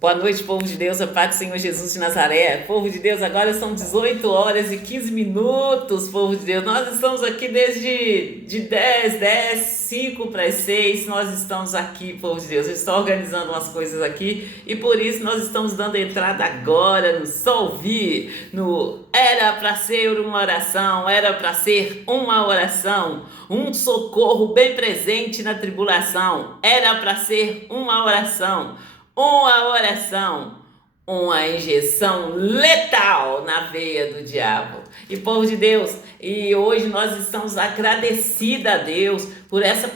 Boa noite, povo de Deus, a paz do Senhor Jesus de Nazaré. Povo de Deus, agora são 18 horas e 15 minutos, povo de Deus. Nós estamos aqui desde de 5 para as 6, nós estamos aqui, povo de Deus. Eu estou organizando umas coisas aqui e por isso nós estamos dando entrada agora no Só Ouvir, no Era para ser uma oração, era para ser uma oração, um socorro bem presente na tribulação, era para ser uma oração. Uma injeção letal na veia do diabo. E povo de Deus, e hoje nós estamos agradecidos a Deus por essa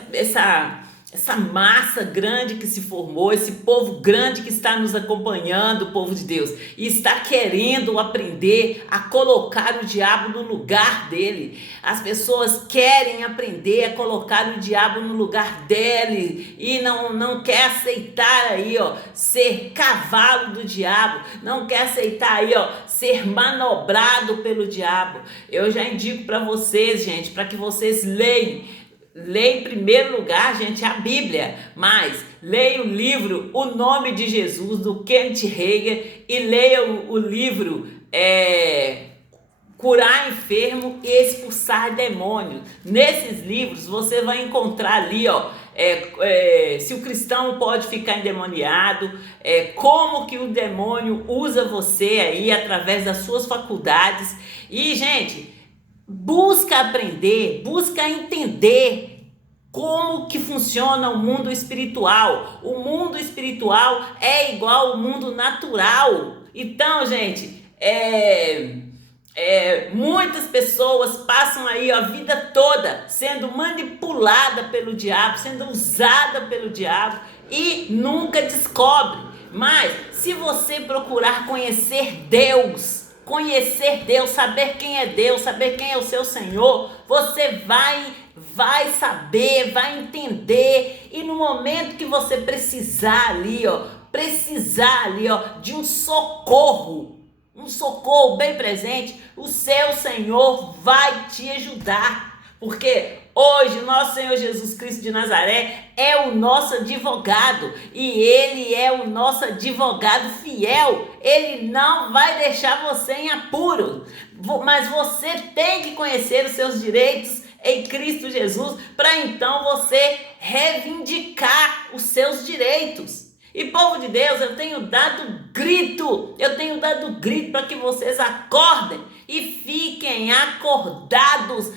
massa grande que se formou, esse povo grande que está nos acompanhando, povo de Deus, e está querendo aprender a colocar o diabo no lugar dele. As pessoas querem aprender a colocar o diabo no lugar dele e não quer aceitar aí, ser cavalo do diabo, não quer aceitar aí, ser manobrado pelo diabo. Eu já indico para vocês, gente, para que vocês leiam. Leia em primeiro lugar, gente, a Bíblia, mas leia o livro O Nome de Jesus, do Kenneth Hagin, e leia o livro Curar Enfermo e Expulsar Demônios. Nesses livros você vai encontrar ali, se o cristão pode ficar endemoniado, como que o demônio usa você aí através das suas faculdades. E, gente, busca aprender, busca entender como que funciona o mundo espiritual. O mundo espiritual é igual ao mundo natural. Então, gente, muitas pessoas passam aí a vida toda sendo manipulada pelo diabo, sendo usada pelo diabo e nunca descobre. Mas se você procurar conhecer Deus, saber quem é Deus, saber quem é o seu Senhor, você vai saber, vai entender, e no momento que você precisar ali, de um socorro bem presente, o seu Senhor vai te ajudar, porque hoje nosso Senhor Jesus Cristo de Nazaré é o nosso advogado, e Ele é o nosso advogado fiel. Ele não vai deixar você em apuro, mas você tem que conhecer os seus direitos em Cristo Jesus, para então você reivindicar os seus direitos. E povo de Deus, eu tenho dado grito para que vocês acordem e fiquem acordados,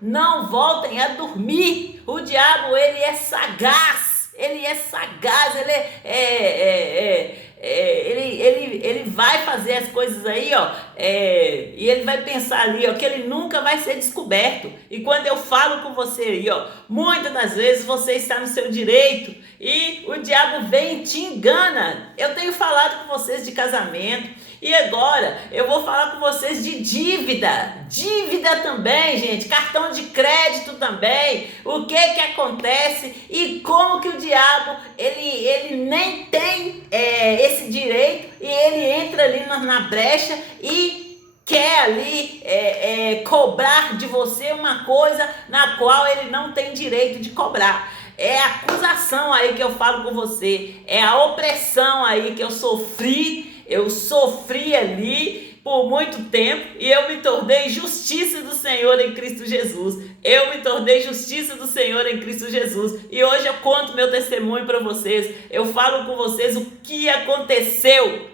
não voltem a dormir. O diabo, ele é sagaz, ele vai fazer as coisas aí, e ele vai pensar ali, que ele nunca vai ser descoberto. E quando eu falo com você aí, muitas das vezes você está no seu direito e o diabo vem e te engana. Eu tenho falado com vocês de casamento, e agora eu vou falar com vocês de dívida também, gente, cartão de crédito também. O que acontece e como que o diabo, ele nem tem esse direito, e ele entra ali na brecha e quer ali cobrar de você uma coisa na qual ele não tem direito de cobrar. É a acusação aí que eu falo com você, é a opressão aí que eu sofri ali por muito tempo, e eu me tornei justiça do Senhor em Cristo Jesus. E hoje eu conto meu testemunho para vocês. Eu falo com vocês o que aconteceu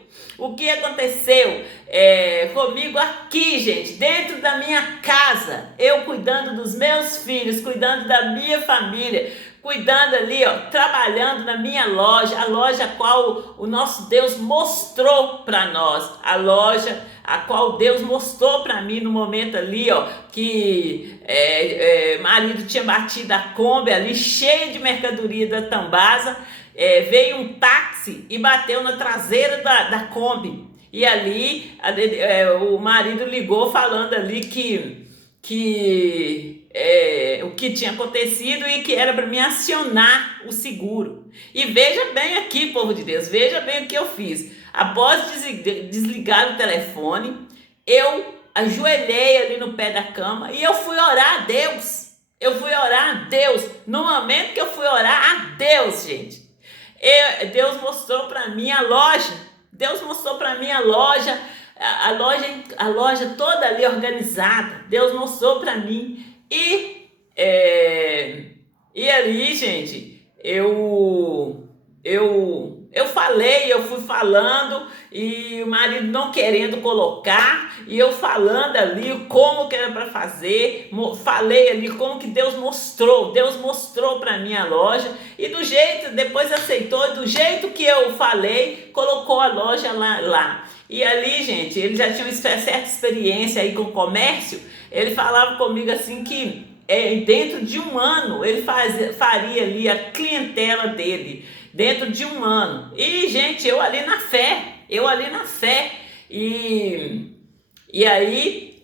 comigo aqui, gente, dentro da minha casa, eu cuidando dos meus filhos, cuidando da minha família, cuidando ali, trabalhando na minha loja, a loja a qual o nosso Deus mostrou para nós, a loja a qual Deus mostrou para mim no momento ali, que marido tinha batido a Kombi ali, cheia de mercadoria da Tambasa. Veio um táxi e bateu na traseira da Kombi, e ali o marido ligou falando ali que o que tinha acontecido e que era para me acionar o seguro. E veja bem aqui, povo de Deus, veja bem o que eu fiz. Após desligar o telefone, eu ajoelhei ali no pé da cama e eu fui orar a Deus. No momento que eu fui orar a Deus, gente, Deus mostrou para mim a loja. Deus mostrou para mim a loja, a loja toda ali organizada. Deus mostrou para mim. E ali, gente, eu fui falando e o marido não querendo colocar e eu falando ali como que era para fazer, falei ali como que Deus mostrou para mim a loja e do jeito, depois aceitou, do jeito que eu falei, colocou a loja lá. E ali, gente, ele já tinha uma certa experiência aí com o comércio, ele falava comigo assim que dentro de um ano ele faria ali a clientela dele, dentro de um ano. E, gente, eu ali na fé. E aí,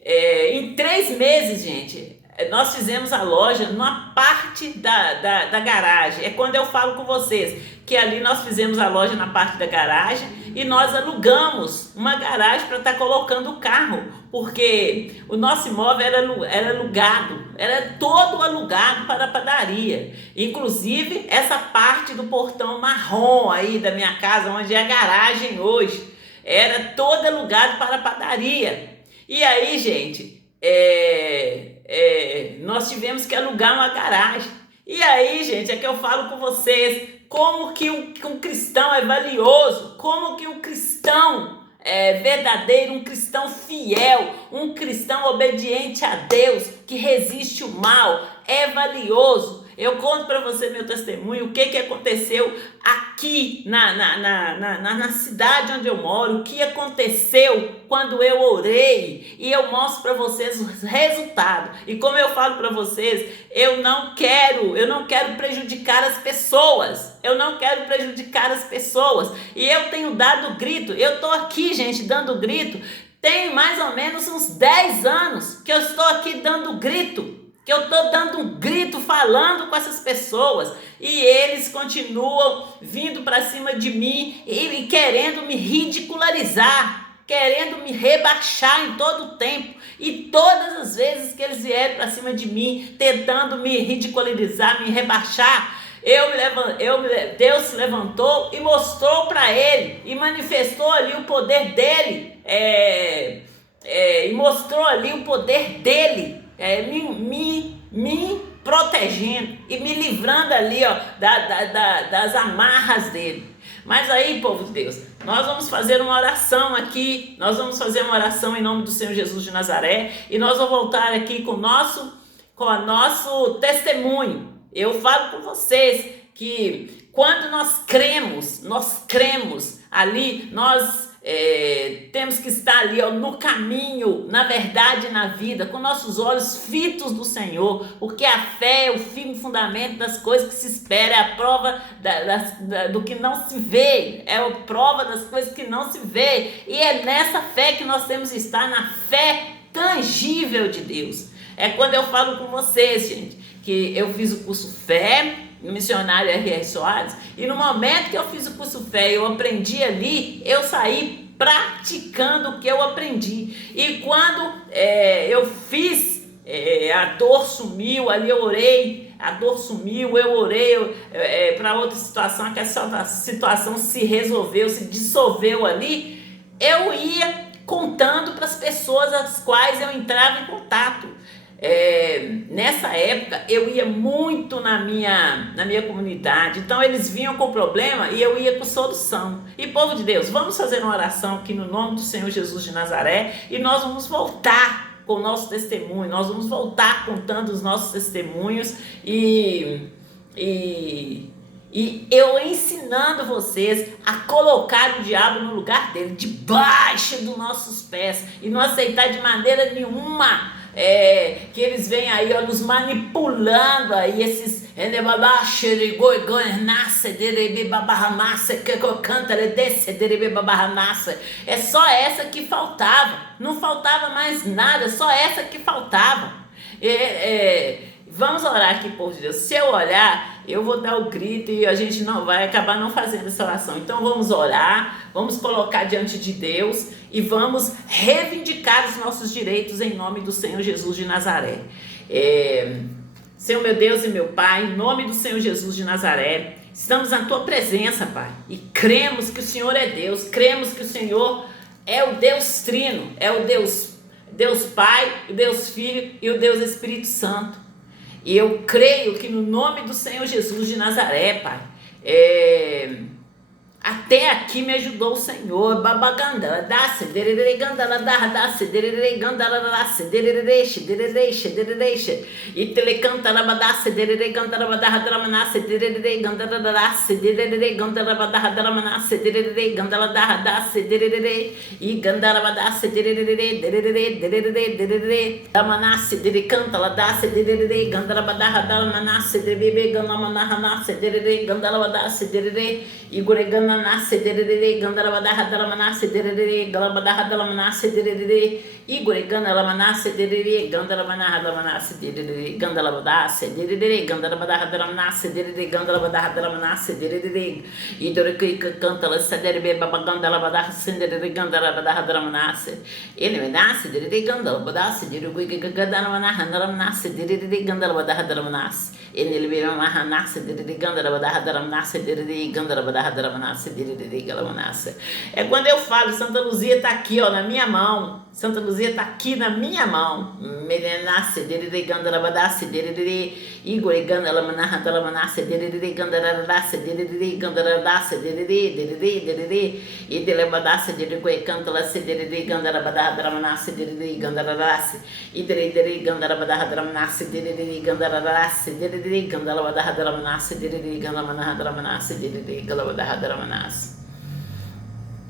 em 3 meses, gente, nós fizemos a loja numa parte da garagem. É quando eu falo com vocês que ali nós fizemos a loja na parte da garagem e nós alugamos uma garagem para estar colocando o carro, porque o nosso imóvel era alugado, era todo alugado para a padaria. Inclusive, essa parte do portão marrom aí da minha casa, onde é a garagem hoje, era toda alugado para a padaria. E aí, gente, nós tivemos que alugar uma garagem. E aí, gente, é que eu falo com vocês como que um cristão é valioso, como que um cristão verdadeiro, um cristão fiel, um cristão obediente a Deus, que resiste o mal, é valioso. Eu conto para você meu testemunho, o que aconteceu aqui na cidade onde eu moro, o que aconteceu quando eu orei, e eu mostro para vocês os resultados. E como eu falo para vocês, eu não quero prejudicar as pessoas. E eu tenho dado grito, eu tô aqui, gente, dando grito. Tem mais ou menos uns 10 anos que eu estou aqui dando grito. Que eu estou dando um grito falando com essas pessoas e eles continuam vindo para cima de mim e querendo me ridicularizar, querendo me rebaixar em todo o tempo. E todas as vezes que eles vieram para cima de mim, tentando me ridicularizar, me rebaixar, Deus se levantou e mostrou para ele e manifestou ali o poder dele, e mostrou ali o poder dele. Me protegendo e me livrando ali, das amarras dele. Mas aí, povo de Deus, nós vamos fazer uma oração aqui, nós vamos fazer uma oração em nome do Senhor Jesus de Nazaré e nós vamos voltar aqui com o nosso testemunho. Eu falo com vocês que quando nós cremos ali, nós temos que estar ali no caminho, na verdade, na vida, com nossos olhos fitos do Senhor, porque a fé é o firme fundamento das coisas que se espera, é a prova do que não se vê, é a prova das coisas que não se vê, e é nessa fé que nós temos que estar, na fé tangível de Deus. É quando eu falo com vocês, gente, que eu fiz o curso Fé, no missionário R.R. Soares, e no momento que eu fiz o curso Fé, eu aprendi ali, eu saí praticando o que eu aprendi. E quando eu fiz, a dor sumiu, ali eu orei, a dor sumiu, eu orei para outra situação, que essa situação se resolveu, se dissolveu ali, eu ia contando para as pessoas as quais eu entrava em contato. Nessa época eu ia muito na minha comunidade, então eles vinham com problema e eu ia com solução. E povo de Deus, vamos fazer uma oração aqui no nome do Senhor Jesus de Nazaré e nós vamos voltar com o nosso testemunho, nós vamos voltar contando os nossos testemunhos e eu ensinando vocês a colocar o diabo no lugar dele, debaixo dos nossos pés, e não aceitar de maneira nenhuma que eles vêm aí nos manipulando aí, esses é só essa que faltava, não faltava mais nada, só essa que faltava. Vamos orar aqui, por Deus. Se eu olhar, eu vou dar o grito e a gente não vai acabar não fazendo essa oração. Então vamos orar, vamos colocar diante de Deus e vamos reivindicar os nossos direitos em nome do Senhor Jesus de Nazaré. Senhor meu Deus e meu Pai, em nome do Senhor Jesus de Nazaré, Estamos na tua presença, Pai, e cremos que o Senhor é Deus, cremos que o Senhor é o Deus Trino, é o Deus Pai, o Deus Filho e o Deus Espírito Santo. E eu creio que no nome do Senhor Jesus de Nazaré, Pai, até aqui me ajudou o Senhor. Babaganda, dace, derere gandala dace, derere gandala dace, derere e telecanta labadace, derere gandala badahadramanace, derere gandala dace, derere gandala badahadramanace, derere gandala dace, derere e gandala badace, derere damanace, derecanta ladace, derere gandala badahadramanace, derere gandamanace, derere gandala badace, derere e guregana nasce derere gandara badaha dalamanace derere galabadaha dalamanace derere igregana lamanace derere gandara banaha dalamanace derere gandala badace derere gandara badaha dalamanace derere gandala badaha dalamanace derere idoreke canta la sadere babagandala badaha sendere gandara badaha dalamanace ele me nasce derere gandala badace derere gandara banaha dalamanace derere gandala badaha dalamanace ele me nasce derere gandara badaha dalamanace derere gandara badaha dalamanace. É quando eu falo, Santa Luzia está aqui, ó, na minha mão. Santa Luzia está aqui na minha mão. Merenace, derere gandarabadace, derere igor gandalamanaha dalamanace, derere gandaradace, derere gandaradace, derere e delebadace, derere cantalace, derere gandarabadaha dalamanace, derere gandaradace, e derere gandarabadaha dalamanace, derere gandaradace, derere gandalabadaha dalamanace, derere gandalamanaha dalamanace, derere galabadaha dalamanace.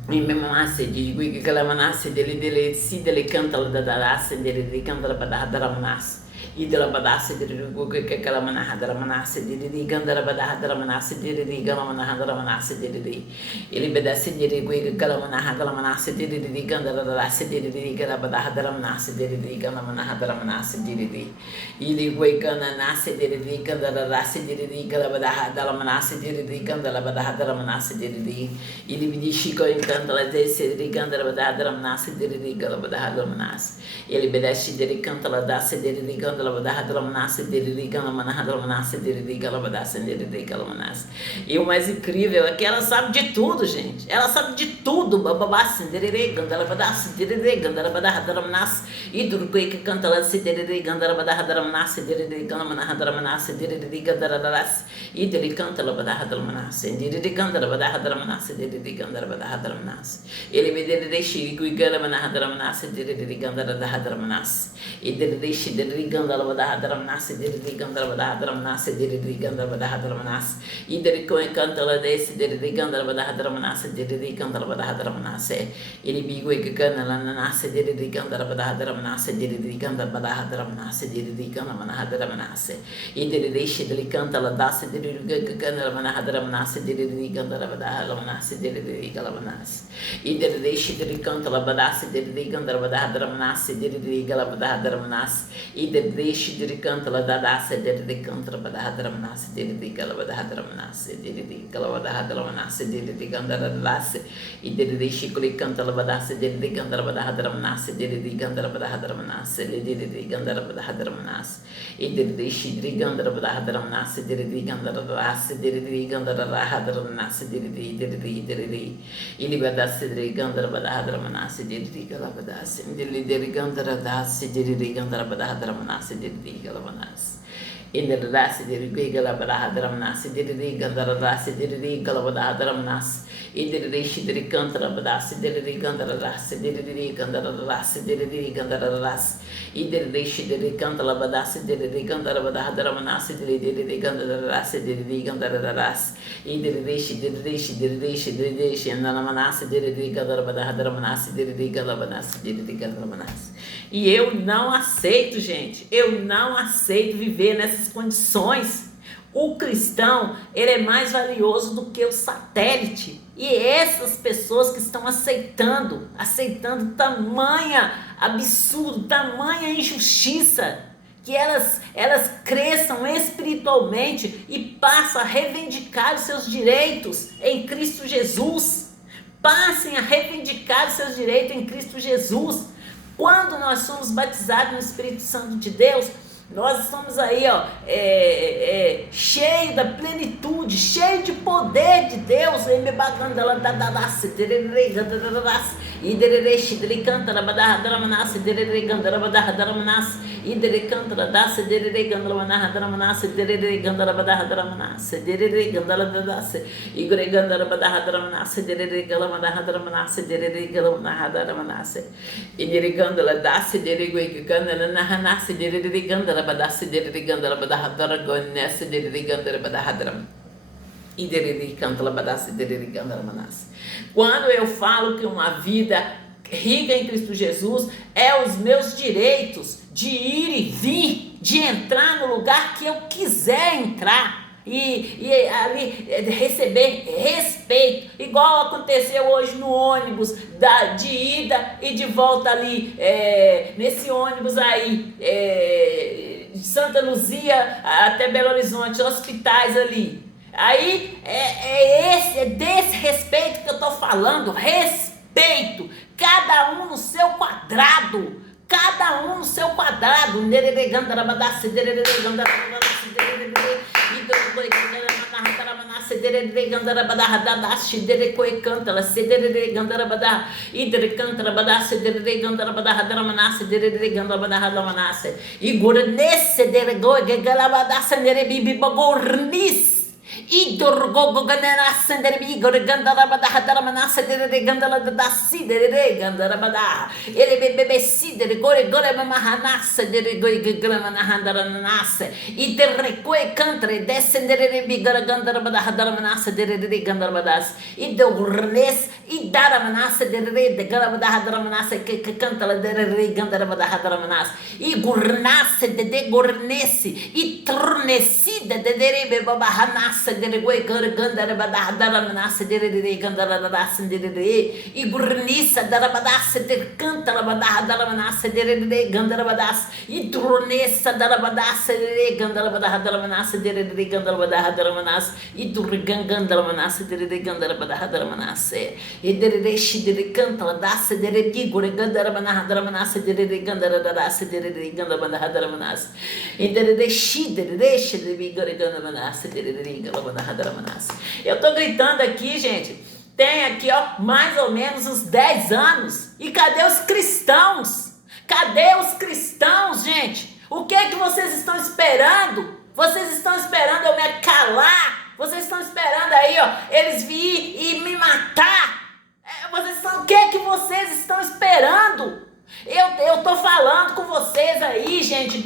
E me manasse de que ela manasse dele se dele canta la darasse dele canta la badaha daramanasse e dela badasse dele que aquela manaha daramanasse dele gandara badaha daramanasse dele gala manaha daramanasse dele ele obedece dele que aquela manaha daramanasse dele gandara darasse dele gala badaha daramanasse dele gala manaha daramanasse dele ele que cana nasce dele gandara darasse dele gala badaha daramanasse dele gandala badaha daramanasse dele ele me diz que canta la desse dele gandara badaha daramanasse dele gala badaha daramanasse ele obedece dele canta la dasse dele gandala badaha daramanasse dele gala manaha daramanasse dele gala badasse dele gala manasse. E o mais incrível é que ela sabe de tudo, gente. Ela sabe de tudo. Bababasse dele gandala badasse dele gandala badaha daramanasse e do que canta la dele gandala badaha daramanasse dele gala manaha daramanasse dele gandala darasse e dele canta la badaha daramanasse dele gandala badaha daramanasse dele gandala badaha daramanasse. Ele me dele deixe que gala manaha daramanasse dele gandala badaha daramanasse e dele deixe dele gandala badaha daramanasse dele gandala badaha daramanasse dele gandala badaha daramanasse e dele canta la desse dele gandala badaha daramanasse dele gandala badaha daramanasse ele bigo que cana la nasce dele gandala badaha daramanasse dele gandala badaha daramanasse dele gandala manaha daramanasse e dele deixe dele canta la dasse dele gandala manaha daramanasse dele gandala badaha daramanasse dele gandala manasse e dele deixe dele canta la badasse dele gandala badaha daramanasse dele gandala badaha daramanasse e dele deixe dele canta la dadasse dele canta la badaha daramanasse dele gandala badaha daramanasse dele gandala badaha daramanasse dele gandala dadasse e dele deixe que ele canta la badasse dele gandala badaha daramanasse dele gandala badaha daramanasse dele gandala badaha daramanasse e dele deixe dele gandala badaha daramanasse dele gandala dadasse dele gandala badaha daramanasse dele ele badasse dele gandala badaha daramanasse dele gandala badasse dele gandala dadasse dele gandala badaha daramanasse dele gandala badasse indra dadasse dele gandala badaha daramanasse dele gandala dadasse dele gandala badaha daramanasse e dele deixe dele canta la badasse dele gandala dadasse dele gandala dadasse dele gandala dadasse e dele deixe dele canta la badasse dele gandala badaha daramanasse dele gandala dadasse dele gandala dadasse e dele deixe andala manasse dele gandala badaha daramanasse dele gandala badasse dele gandala manasse. E eu não aceito, gente, eu não aceito viver nessas condições. O cristão, ele é mais valioso do que o satélite. E essas pessoas que estão aceitando tamanha absurdo, tamanha injustiça, que elas cresçam espiritualmente e passam a reivindicar os seus direitos em Cristo Jesus. Passem a reivindicar os seus direitos em Cristo Jesus. Quando nós somos batizados no Espírito Santo de Deus, Nós estamos aí, ó, cheio da plenitude, cheio de poder de Deus. Quando eu falo que uma vida rica em Cristo Jesus é os meus direitos de ir e vir, de entrar no lugar que eu quiser entrar e ali receber respeito, igual aconteceu hoje no ônibus de ida e de volta ali, nesse ônibus aí, de Santa Luzia até Belo Horizonte, hospitais ali. Aí é desse respeito que eu tô falando, respeito, cada um no seu quadrado, Eu tô gritando aqui, gente, tem aqui, ó, mais ou menos uns 10 anos. E cadê os cristãos? Cadê os cristãos, gente? O que é que vocês estão esperando? Vocês estão esperando eu me calar? Vocês estão esperando aí, ó, eles vir e me matar? O que é que vocês estão esperando? Eu tô falando com vocês aí, gente,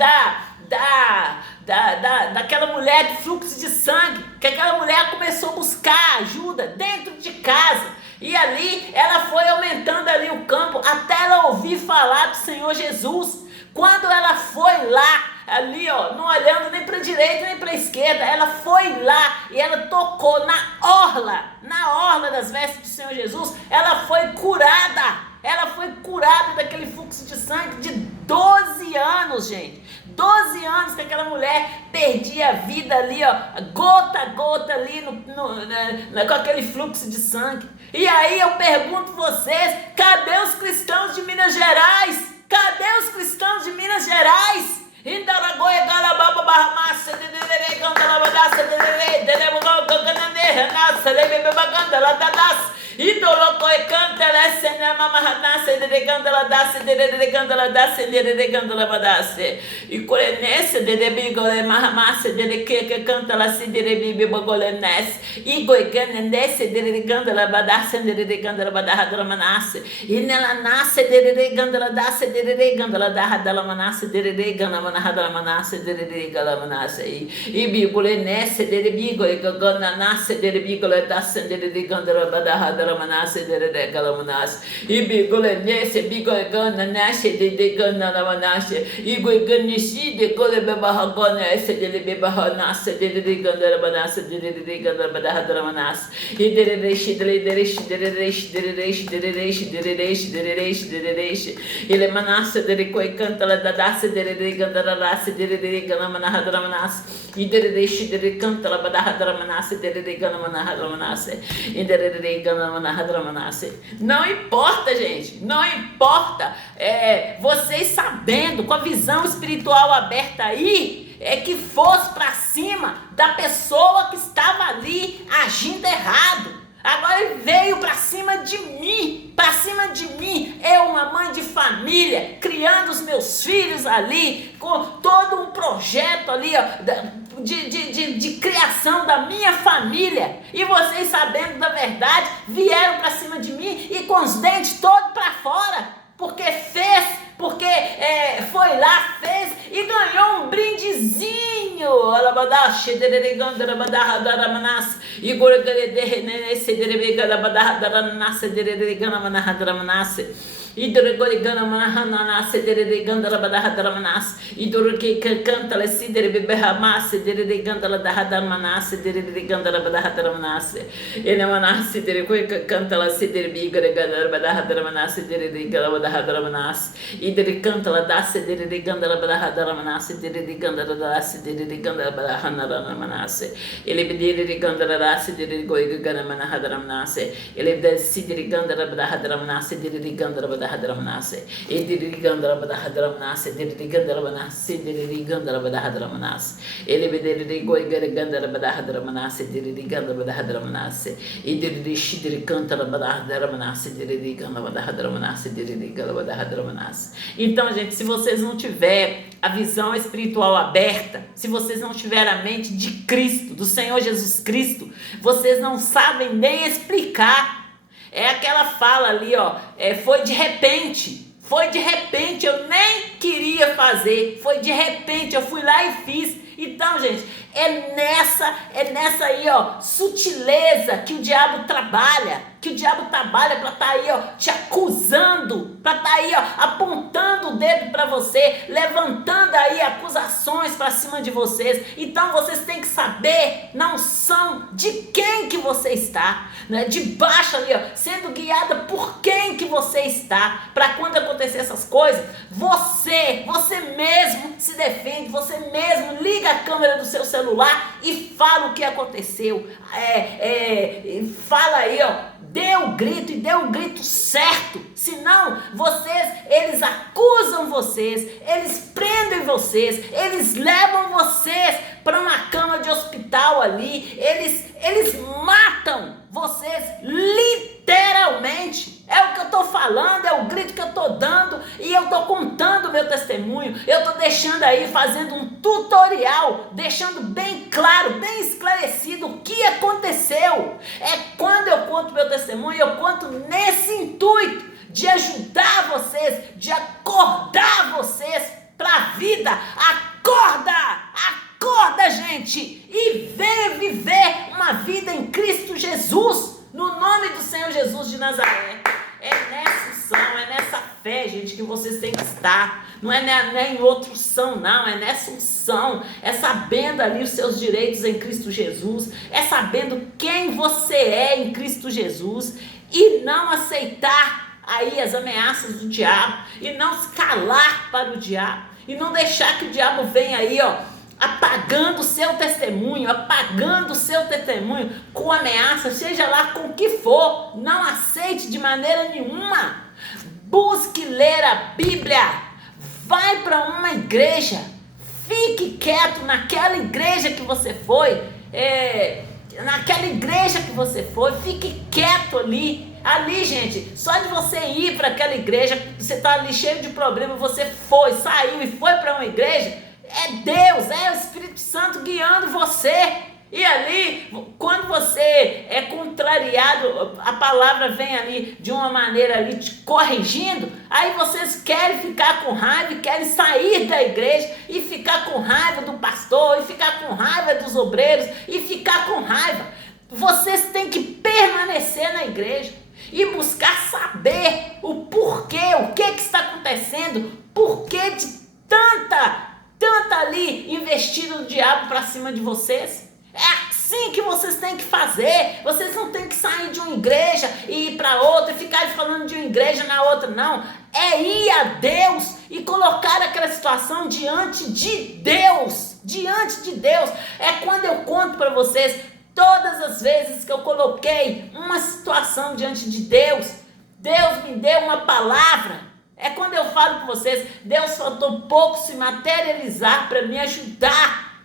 daquela mulher de fluxo de sangue, que aquela mulher começou a buscar ajuda dentro de casa, e ali ela foi aumentando ali o campo, até ela ouvir falar do Senhor Jesus. Quando ela foi lá, ali ó, não olhando nem para a direita nem para a esquerda, ela foi lá e ela tocou na orla das vestes do Senhor Jesus, ela foi curada daquele fluxo de sangue de 12 anos, gente. 12 anos que aquela mulher perdia a vida ali, ó, gota a gota ali com aquele fluxo de sangue. E aí eu pergunto vocês, cadê os cristãos de Minas Gerais? Cadê os cristãos de Minas Gerais? E corenesse de bigole mahamasse de que canta la si de bibi bogolenes e goiganenesse de gandala badasse de gandala badahadramanasse e nela nasce de gandala dasse de gandala dahadramanasse de gandala hadramanasse de galamanasse e bigolenesse de bigole gananasse de bigole dasse de gandala badahadramanasse de galamanasse e bigolenesse bigole gananasse de gandala manasse e goiganishi de gole bebahagonesse de bebahanasse de gandala banasse de gandala badahadramanasse e ele manasse de coi canta la dadasse de gandala rasse de galamanahadramanas e de canta la badahadramanasse de galamanahadramanas e de Não importa, gente, não importa. Vocês sabendo, com a visão espiritual aberta aí, que fosse para cima da pessoa que estava ali agindo errado. Agora ele veio para cima de mim, eu, uma mãe de família, criando os meus filhos ali, com todo um projeto ali, ó, de criação da minha família, e vocês sabendo da verdade, vieram para cima de mim e com os dentes todos para fora, porque foi lá, fez e ganhou um brindezinho. Idorigana manahana sedereganda la badahadamanas idorike canta la siderebehamas sedereganda la dahadamanas sedereganda la badahadamanas elemanas sedereke canta la siderebiganda la badahadamanas sedereganda la badahadamanas idoricanta la da sedereganda la badahadamanas sedereganda la sedereganda la badahadamanas elebedereganda la sedereganda manahadamanas elebede sidereganda la badahadamanas sedereganda la Hadramanasse, e dirigando a Badahadramanasse, dirigando a Manasse, dirigando a Badahadramanasse, ele bedeligou e gargando a Badahadramanasse, dirigando a Badahadramanasse, e dirigando a Badahadramanasse, dirigando a Badahadramanasse, dirigando a Badahadramanasse. Então, gente, se vocês não tiverem a visão espiritual aberta, se vocês não tiverem a mente de Cristo, do Senhor Jesus Cristo, vocês não sabem nem explicar. É aquela fala ali, ó, foi de repente, eu nem queria fazer, foi de repente, eu fui lá e fiz. Então, gente, é nessa aí, ó, sutileza que o diabo trabalha, para estar aí, ó, te acusando, para estar aí, ó, apontando o dedo para você, levantando aí acusações para cima de vocês. Então, vocês têm que saber na unção de quem que você está, né? Debaixo ali, ó, sendo guiada por quem que você está, para quando acontecer essas coisas, você mesmo se defende, você mesmo liga a câmera do seu celular e fala o que aconteceu, fala aí, ó, dê o grito certo, senão eles acusam vocês, eles prendem vocês, eles levam vocês para uma cama de hospital ali, eles matam vocês literalmente. É o que eu estou falando, é o grito que eu estou dando, e eu estou contando o meu testemunho, eu estou deixando aí, fazendo um tutorial, deixando bem claro, bem esclarecido o que aconteceu. Quando eu conto meu testemunho, eu conto nesse intuito de ajudar vocês, de acordar vocês para a vida. Acorda, gente, e venha viver uma vida em Cristo Jesus, no nome do Senhor Jesus de Nazaré. É nessa unção, é nessa fé, gente, que vocês têm que estar. Não é em outra unção, não. É nessa unção. É sabendo ali os seus direitos em Cristo Jesus. É sabendo quem você é em Cristo Jesus. E não aceitar aí as ameaças do diabo. E não se calar para o diabo. E não deixar que o diabo venha aí, ó, apagando o seu testemunho com ameaça, seja lá com o que for. Não aceite de maneira nenhuma. Busque ler a Bíblia. Vai para uma igreja. Fique quieto naquela igreja que você foi. Fique quieto ali. Ali, gente, só de você ir para aquela igreja, você está ali cheio de problema, você saiu e foi para uma igreja. É Deus, é o Espírito Santo guiando você. E ali, quando você é contrariado, a palavra vem ali de uma maneira ali te corrigindo, aí vocês querem ficar com raiva e querem sair da igreja e ficar com raiva do pastor, e ficar com raiva dos obreiros, e ficar com raiva. Vocês têm que permanecer na igreja e buscar saber o porquê, o que está acontecendo, porquê de tanta ali investindo o diabo para cima de vocês. É assim que vocês têm que fazer. Vocês não têm que sair de uma igreja e ir para outra e ficar falando de uma igreja na outra, não. É ir a Deus e colocar aquela situação diante de Deus. É quando eu conto para vocês Todas as vezes que eu coloquei uma situação diante de Deus, Deus me deu uma palavra. É quando eu falo com vocês, Deus faltou pouco se materializar para me ajudar.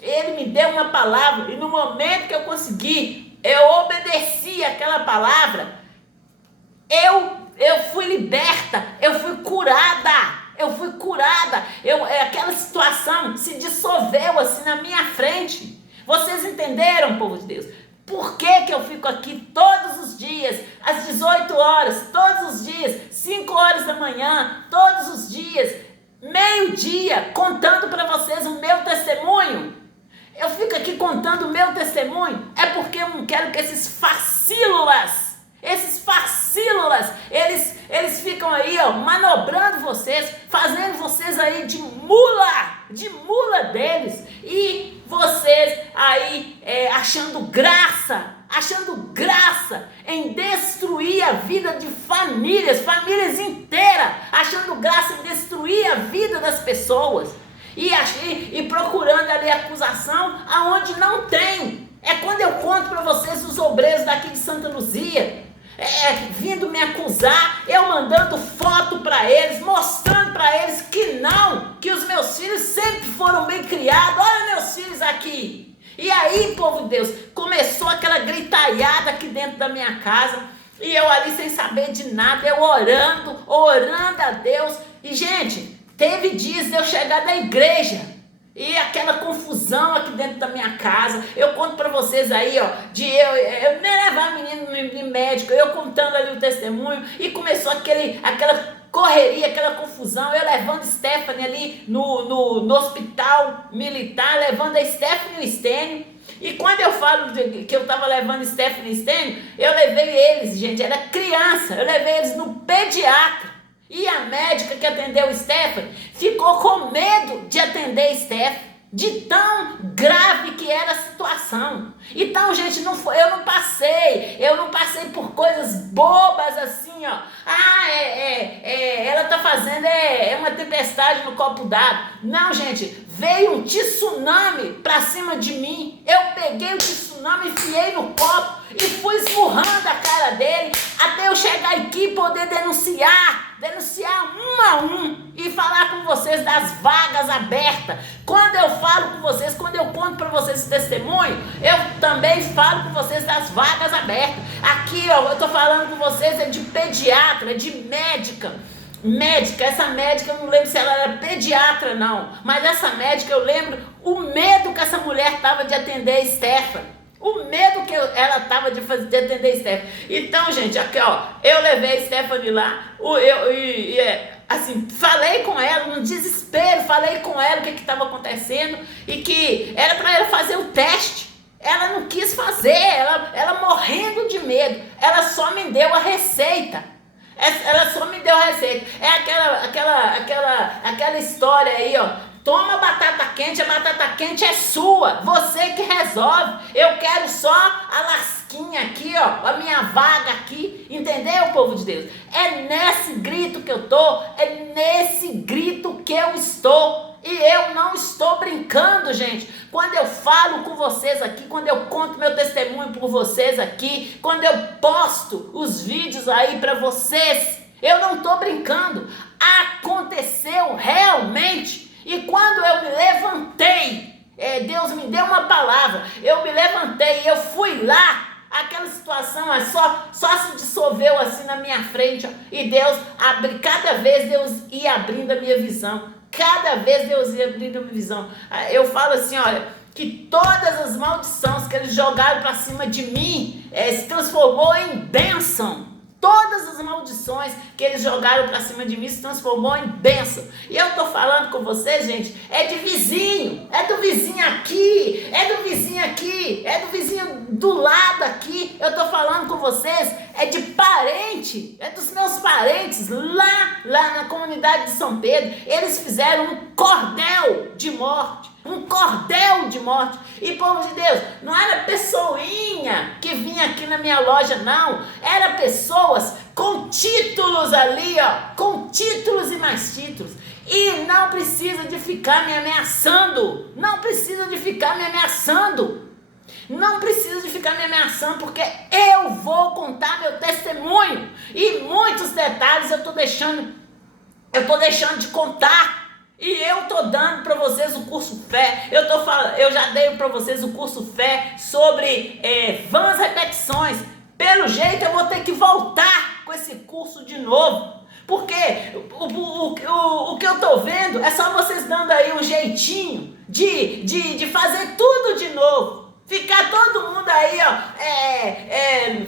Ele me deu uma palavra e no momento que eu consegui, eu obedeci aquela palavra, eu fui liberta, eu fui curada. Aquela situação se dissolveu assim na minha frente. Vocês entenderam, povo de Deus? Por que eu fico aqui todos os dias, às 18 horas, todos os dias, 5 horas da manhã, todos os dias, meio-dia, contando para vocês o meu testemunho? Eu fico aqui contando o meu testemunho, é porque eu não quero que esses facílulas, eles ficam aí, ó, manobrando vocês, fazendo vocês aí de mula deles, e vocês aí achando graça em destruir a vida de famílias inteiras, achando graça em destruir a vida das pessoas, e procurando ali acusação aonde não tem. É quando eu conto para vocês os obreiros daqui de Santa Luzia, vindo me acusar, eu mandando foto para eles, mostrando para eles que os meus filhos sempre foram bem criados, olha meus filhos aqui. E aí, povo de Deus, começou aquela gritalhada aqui dentro da minha casa, e eu ali sem saber de nada, eu orando a Deus, e gente, teve dias de eu chegar da igreja, e aquela confusão aqui dentro da minha casa, eu conto para vocês aí, ó, de eu me levar o menino no médico, eu contando ali o testemunho, e começou aquela correria, aquela confusão, eu levando Stephanie ali no hospital militar, levando a Stephanie e o Stênio, e quando eu falo que eu estava levando Stephanie e Stênio, eu levei eles, gente, era criança, eu levei eles no pediatra. E a médica que atendeu o Stephanie ficou com medo de atender Stephanie, de tão grave que era a situação. Então, gente, eu não passei por coisas bobas assim, ó. Ela tá fazendo uma tempestade no copo d'água. Não, gente, veio um tsunami pra cima de mim. Eu peguei o tsunami, enfiei no copo e fui esmurrando a cara dele até eu chegar aqui e poder denunciar um a um e falar com vocês das vagas abertas. Quando eu falo com vocês, quando eu conto para vocês esse testemunho, eu também falo com vocês das vagas abertas. Aqui, ó, eu tô falando com vocês de pediatra, de médica, essa médica, eu não lembro se ela era pediatra não, mas essa médica eu lembro o medo que essa mulher tava de atender a Stephanie. O medo que ela estava de atender Stephanie. Então, gente, aqui, ó, eu levei a Stephanie lá, assim, falei com ela, no desespero, falei com ela o que estava acontecendo e que era para ela fazer o teste. Ela não quis fazer, ela morrendo de medo, ela só me deu a receita. É aquela história aí, ó. Toma batata quente, a batata quente é sua, você que resolve. Eu quero só a lasquinha aqui, ó, a minha vaga aqui, entendeu, povo de Deus? É nesse grito que eu tô, é nesse grito que eu estou. E eu não estou brincando, gente. Quando eu falo com vocês aqui, quando eu conto meu testemunho por vocês aqui, quando eu posto os vídeos aí para vocês, eu não estou brincando. Aconteceu realmente. E quando eu me levantei, Deus me deu uma palavra, eu me levantei, eu fui lá, aquela situação só se dissolveu assim na minha frente, ó, e Deus cada vez Deus ia abrindo a minha visão, eu falo assim, olha, que todas as maldições que eles jogaram para cima de mim, se transformou em bênção. Todas as maldições que eles jogaram para cima de mim se transformou em bênção. E eu estou falando com vocês, gente, é de vizinho, é do vizinho aqui, é do vizinho do lado aqui. Eu estou falando com vocês, é de parente, é dos meus parentes lá na comunidade de São Pedro. Eles fizeram um cordel de morte. E povo de Deus, não era pessoinha que vinha aqui na minha loja, não. Era pessoas com títulos ali, ó, com títulos e mais títulos. E não precisa de ficar me ameaçando. Não precisa de ficar me ameaçando, porque eu vou contar meu testemunho. E muitos detalhes eu tô deixando de contar. E eu tô dando para vocês o curso Fé. Eu já dei para vocês o curso Fé sobre vãs repetições. Pelo jeito eu vou ter que voltar com esse curso de novo. Porque o que eu tô vendo é só vocês dando aí um jeitinho de fazer tudo de novo. Ficar todo mundo aí,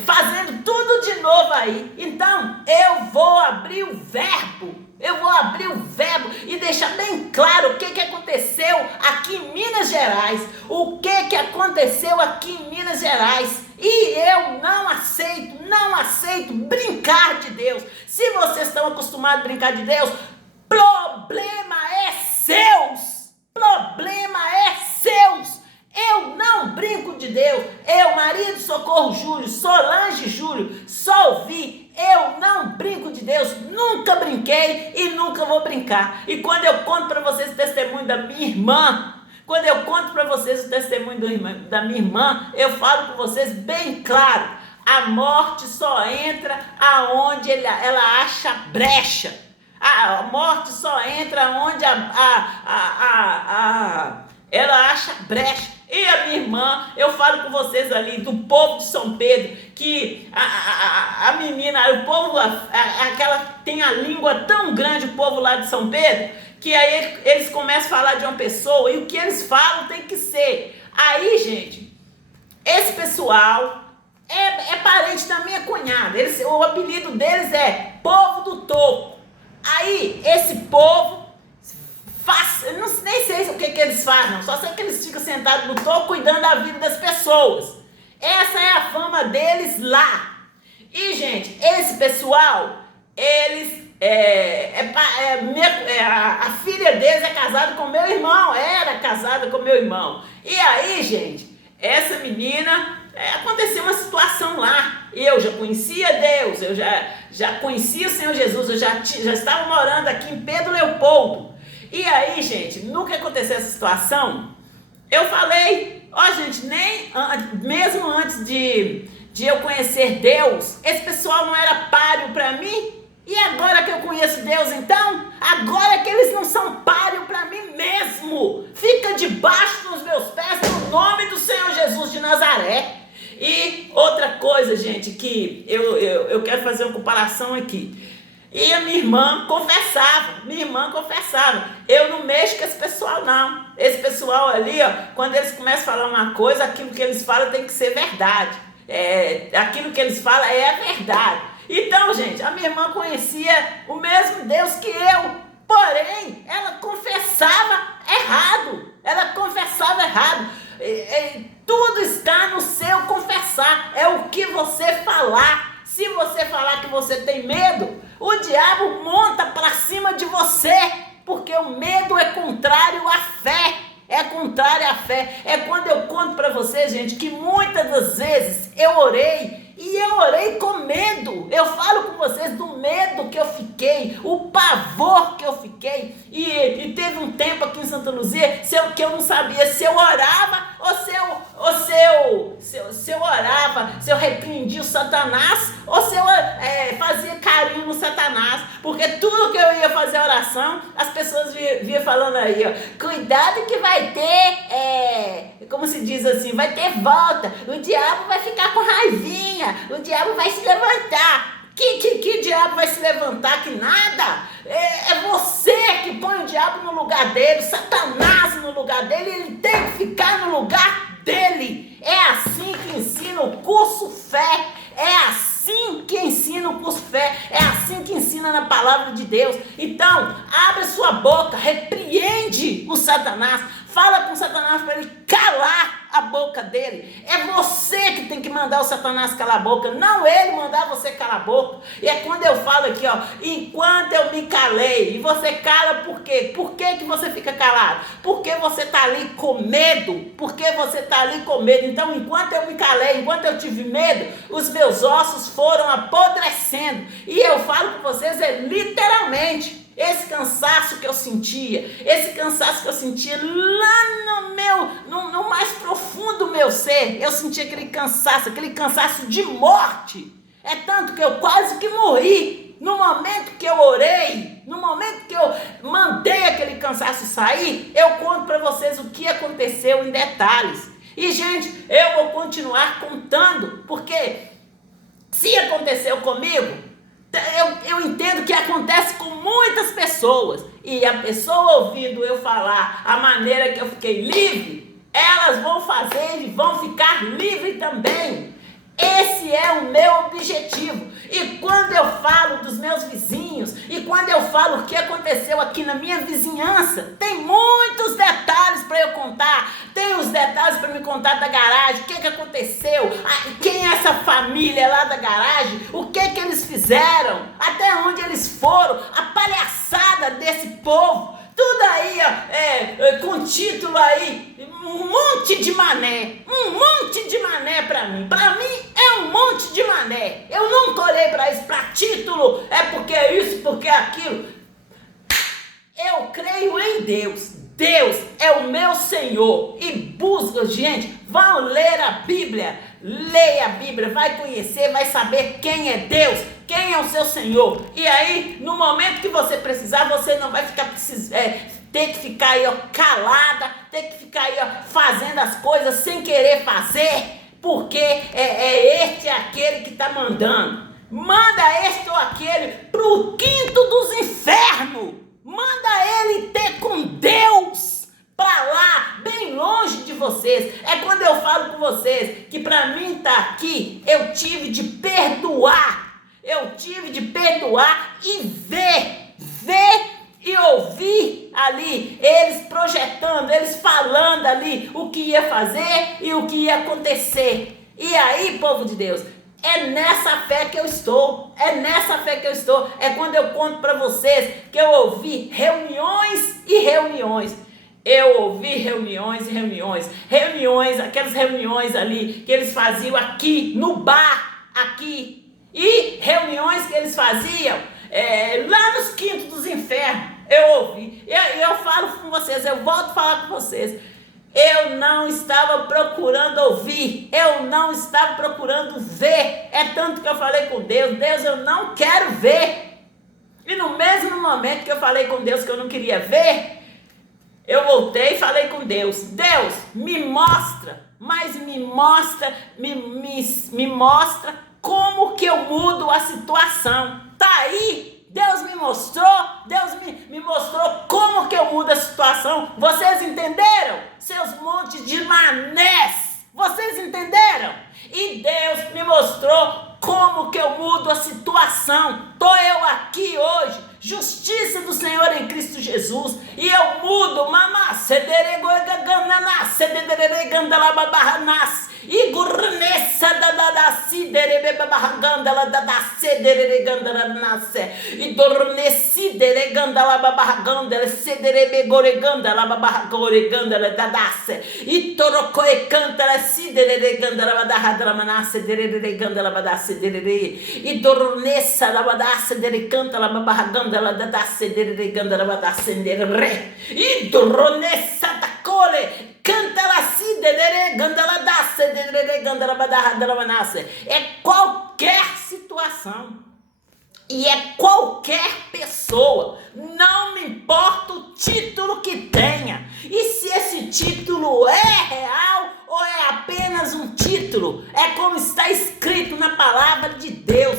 fazendo tudo de novo aí. Então, eu vou abrir o verbo. E deixar bem claro o que aconteceu aqui em Minas Gerais. O que aconteceu aqui em Minas Gerais. E eu não aceito brincar de Deus. Se vocês estão acostumados a brincar de Deus, problema é seus. Eu não brinco de Deus. Maria de Socorro Júlio, Solange Júlio, Solvi, eu não brinco de Deus. Nunca brinquei e nunca vou brincar. E quando eu conto para vocês o testemunho da minha irmã, da minha irmã, eu falo para vocês bem claro: a morte só entra aonde ela acha brecha. A morte só entra onde ela acha brecha. E a minha irmã, eu falo com vocês ali do povo de São Pedro, que a menina, o povo, aquela tem a língua tão grande, o povo lá de São Pedro, que aí eles começam a falar de uma pessoa e o que eles falam tem que ser. Aí, gente, esse pessoal é parente da minha cunhada. O apelido deles é Povo do Toco. Aí, esse povo eu nem sei o que eles fazem, só sei que eles ficam sentados no toco cuidando da vida das pessoas. Essa é a fama deles lá. E, gente, esse pessoal, eles a filha deles é casada com meu irmão, era casada com meu irmão. E aí, gente, essa menina, aconteceu uma situação lá. Eu já conhecia Deus, eu já conhecia o Senhor Jesus, eu já estava morando aqui em Pedro Leopoldo. E aí, gente, nunca aconteceu essa situação. Eu falei, gente, mesmo antes de eu conhecer Deus, esse pessoal não era páreo para mim. E agora que eu conheço Deus, então, agora que eles não são páreo para mim mesmo, fica debaixo dos meus pés no nome do Senhor Jesus de Nazaré. E outra coisa, gente, que eu quero fazer uma comparação aqui. E a minha irmã confessava, eu não mexo com esse pessoal não. Esse pessoal ali, quando eles começam a falar uma coisa, aquilo que eles falam tem que ser verdade. Aquilo que eles falam é a verdade. Então, gente, a minha irmã conhecia o mesmo Deus que eu, porém, ela confessava errado. Tudo está no seu confessar, é o que você falar. Se você falar que você tem medo, o diabo monta para cima de você, porque o medo é contrário à fé. É quando eu conto para você, gente, que muitas das vezes eu orei com medo. Eu falo com vocês do medo que eu fiquei, o pavor que eu fiquei. E teve um tempo aqui em Santa Luzia que eu não sabia se eu orava se eu repreendia o Satanás ou se eu fazia carinho no Satanás. Porque tudo que eu ia fazer oração, as pessoas vinham falando aí, cuidado que vai ter, como se diz assim, vai ter volta, o diabo vai ficar com raivinha, o diabo vai se levantar. Que diabo vai se levantar? Que nada. É você que põe o diabo no lugar dele, o Satanás no lugar dele, ele tem que ficar no lugar dele. É assim que ensina o curso Fé. É assim que ensina na palavra de Deus. Então, abre sua boca, repreende o Satanás, fala com o Satanás para ele calar a boca dele. É você que tem que mandar o Satanás calar a boca, não ele mandar você calar a boca. E é quando eu falo aqui, enquanto eu me calei, e você cala por quê? Por que você fica calado? Porque você está ali com medo. Então, enquanto eu me calei, enquanto eu tive medo, os meus ossos foram apodrecendo. E eu falo com vocês, literalmente. Esse cansaço que eu sentia, lá no mais profundo do meu ser, eu sentia aquele cansaço de morte. É tanto que eu quase que morri. No momento que eu orei, no momento que eu mandei aquele cansaço sair, eu conto para vocês o que aconteceu em detalhes. E, gente, eu vou continuar contando, porque se aconteceu comigo, eu entendo que acontece com muitas pessoas. E a pessoa ouvindo eu falar a maneira que eu fiquei livre, elas vão fazer e vão ficar livres também. Esse é o meu objetivo. E quando eu falo dos meus vizinhos, e quando eu falo o que aconteceu aqui na minha vizinhança, tem muitos detalhes para eu contar. Tem os detalhes para me contar da garagem, o que aconteceu, quem é essa família lá da garagem, o que eles fizeram, até onde eles foram, a palhaçada desse povo. Tudo aí, com título aí, um monte de mané para mim. Para mim é um monte de mané. Eu nunca olhei para isso, para título, é porque é isso, porque é aquilo. Eu creio em Deus. Deus é o meu Senhor. E busca, gente, vão ler a Bíblia. Leia a Bíblia, vai conhecer, vai saber quem é Deus, quem é o seu Senhor. E aí, no momento que você precisar, você não vai ficar ter que ficar aí calada, ter que ficar aí fazendo as coisas sem querer fazer, porque este é aquele que está mandando. Manda este ou aquele pro quinto dos infernos. Manda ele ter com Deus. Para lá, bem longe de vocês. É quando eu falo com vocês que para mim estar aqui, eu tive de perdoar. Eu tive de perdoar e ver e ouvir ali, eles projetando, eles falando ali o que ia fazer e o que ia acontecer. E aí, povo de Deus, é nessa fé que eu estou. É quando eu conto para vocês que eu ouvi reuniões e reuniões. Eu ouvi reuniões, aquelas reuniões ali que eles faziam aqui no bar, aqui. E reuniões que eles faziam lá nos quintos dos infernos. Eu ouvi. Eu falo com vocês, eu volto a falar com vocês. Eu não estava procurando ouvir, eu não estava procurando ver. É tanto que eu falei com Deus, eu não quero ver. E no mesmo momento que eu falei com Deus que eu não queria ver, eu voltei e falei com Deus. Deus, me mostra, mas me mostra como que eu mudo a situação. Tá aí, Deus me mostrou como que eu mudo a situação. Vocês entenderam? Seus montes de manés, vocês entenderam? E Deus me mostrou como que eu mudo a situação. Tô eu aqui hoje, justiça do Senhor em Cristo Jesus, e eu mudo, e gurnessa da siderebe barraganda la da sedereganda la nasce e dorneci dereganda la barraganda la sederebe goreganda la barragoreganda la da dace e torocoe canta la sidereganda la barraganda la nasce dereganda la badace derere e dornessa la badace derecanta la barraganda la da dace dereganda la badace derere e dornessa da cole canta la siderere gandala dace derere gandala badahadala manasse. É qualquer situação e é qualquer pessoa, não me importa o título que tenha, e se esse título é real ou é apenas um título, é como está escrito na palavra de Deus.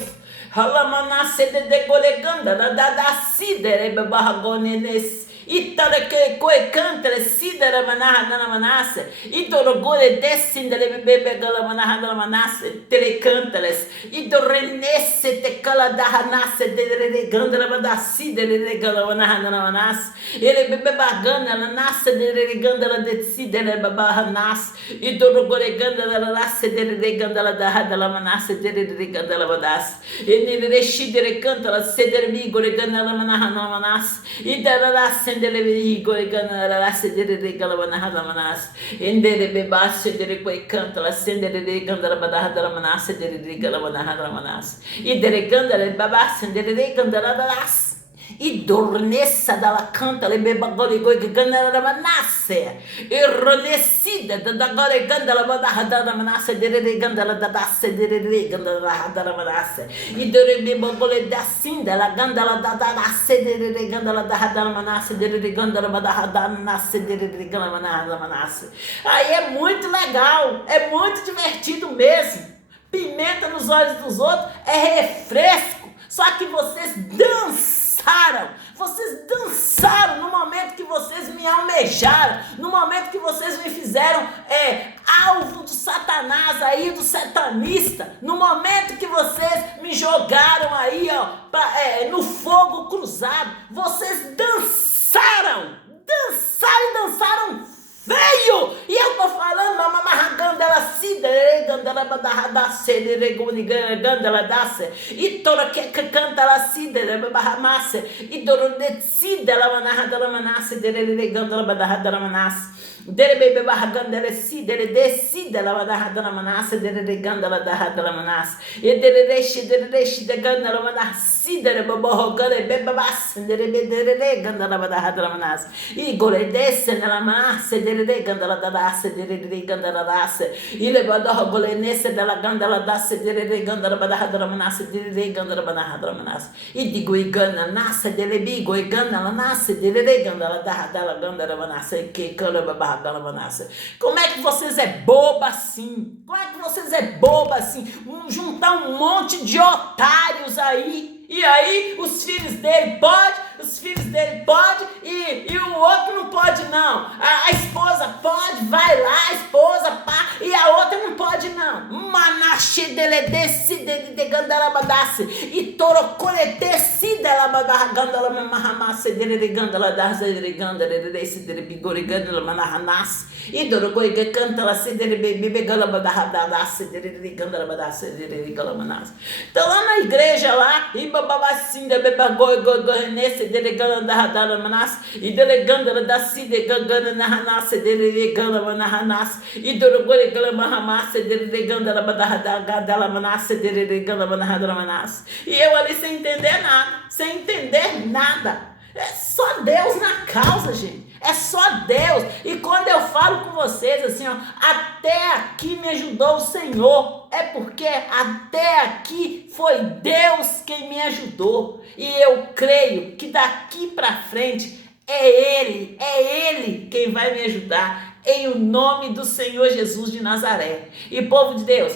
Halamanasse de goleganda da sidere barragonenes Itareke koe cantere sidera manaha na manase idorogore descendere bebe gala manaha na manase telecanteles idorenesse te cala da hanase de gandra badasi de gala manaha na manase ele bebe bagana na nasce de gandra de sidere babaha nas idorogore gandra na nasce de gandra da hadala manase de gandra badas ele reshidere cantala ceder mi gore gandra manaha na manase idara Dele goigana la sedere galabana manas endere bebasse dere coi canta la sendere gandara badahadara manas dere galabana manas e dere gandara babasse dere gandara das E dornessa dalla canta le beba gore goi que ganda la manasse. Erronecida da gore ganda la da manasse de ganda la da se de ganda la manasse. E dore beba gole da sinda la ganda la da se de ganda la da manasse de ganda la da nasce de ganda la manasse. Aí é muito legal, é muito divertido mesmo. Pimenta nos olhos dos outros é refresco. Só que vocês dançaram no momento que vocês me almejaram, no momento que vocês me fizeram alvo do Satanás aí, do satanista, no momento que vocês me jogaram aí, no fogo cruzado, vocês dançaram feio! E eu tô falando, mamamahagandela sideregandela badahada sederegundela dace e toda que canta la siderebahamase e dorodetsidela manahadela manasse deregandela badahada manasse Derebebe barragandela si, deredecida la badahada manasse deregandela dahada manasse e deredeshi degandela manassi derebabahogale bebabas derebederegandela badahada manasse e goredesse nela manasse deregandela dadasse deregandela dasse e lebadahogole nesse dela gandela dasse deregandela badahada manasse deregandela badahada manasse e digo igana nasce delebigo igana nasce deregandela dahada gandela manasse que cala babahada. Como é que vocês é boba assim? Como é que vocês é boba assim? Juntar um monte de otários aí. E aí os filhos dele pode e o outro não pode não. A esposa pode, vai lá, a esposa pá, e a outra não pode não. Manache dele decide de gandarabadasse e torocoleteci dela badargandala mamahamasse dele gandala das dele gandala desse dele bigorigandala manahanasse e dorocoiga canta la se dele bebe gala badaradasse dele gandala badasse dele galamanasse. Então lá na igreja lá e babacinda bebagoi nesse delegando da radara manas e delegando da cide gangana na hanase delegando na hanase e dorogole galama hamase delegando da badahada dela manase delegando na radara manas e eu ali sem entender nada. É só Deus na causa, gente. É só Deus. E quando eu falo com vocês assim, até aqui me ajudou o Senhor, é porque até aqui foi Deus quem me ajudou. E eu creio que daqui para frente é Ele quem vai me ajudar, em o nome do Senhor Jesus de Nazaré. E povo de Deus,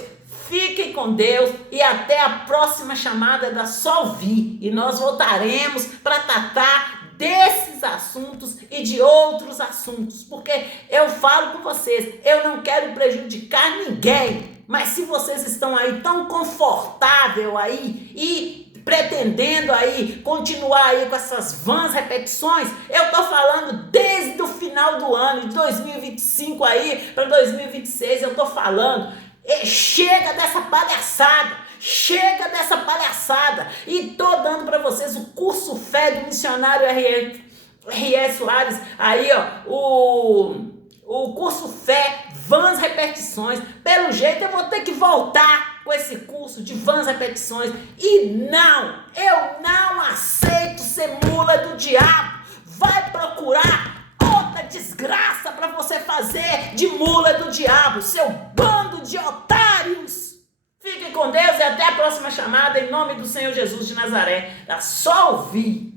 fiquem com Deus e até a próxima chamada da Só Ouvir. E nós voltaremos para tratar desses assuntos e de outros assuntos, porque eu falo com vocês, eu não quero prejudicar ninguém, mas se vocês estão aí tão confortável aí e pretendendo aí continuar aí com essas vãs repetições, eu tô falando desde o final do ano de 2025 aí para 2026, eu tô falando, chega dessa palhaçada. E tô dando para vocês o curso Fé do missionário R.E. Soares. Aí, o curso Fé, vãs repetições. Pelo jeito eu vou ter que voltar com esse curso de vãs repetições. E eu não aceito ser mula do diabo. Vai procurar outra desgraça para você fazer de mula do diabo, seu bando de otários. Fiquem com Deus e até a próxima chamada, em nome do Senhor Jesus de Nazaré. Só ouvir.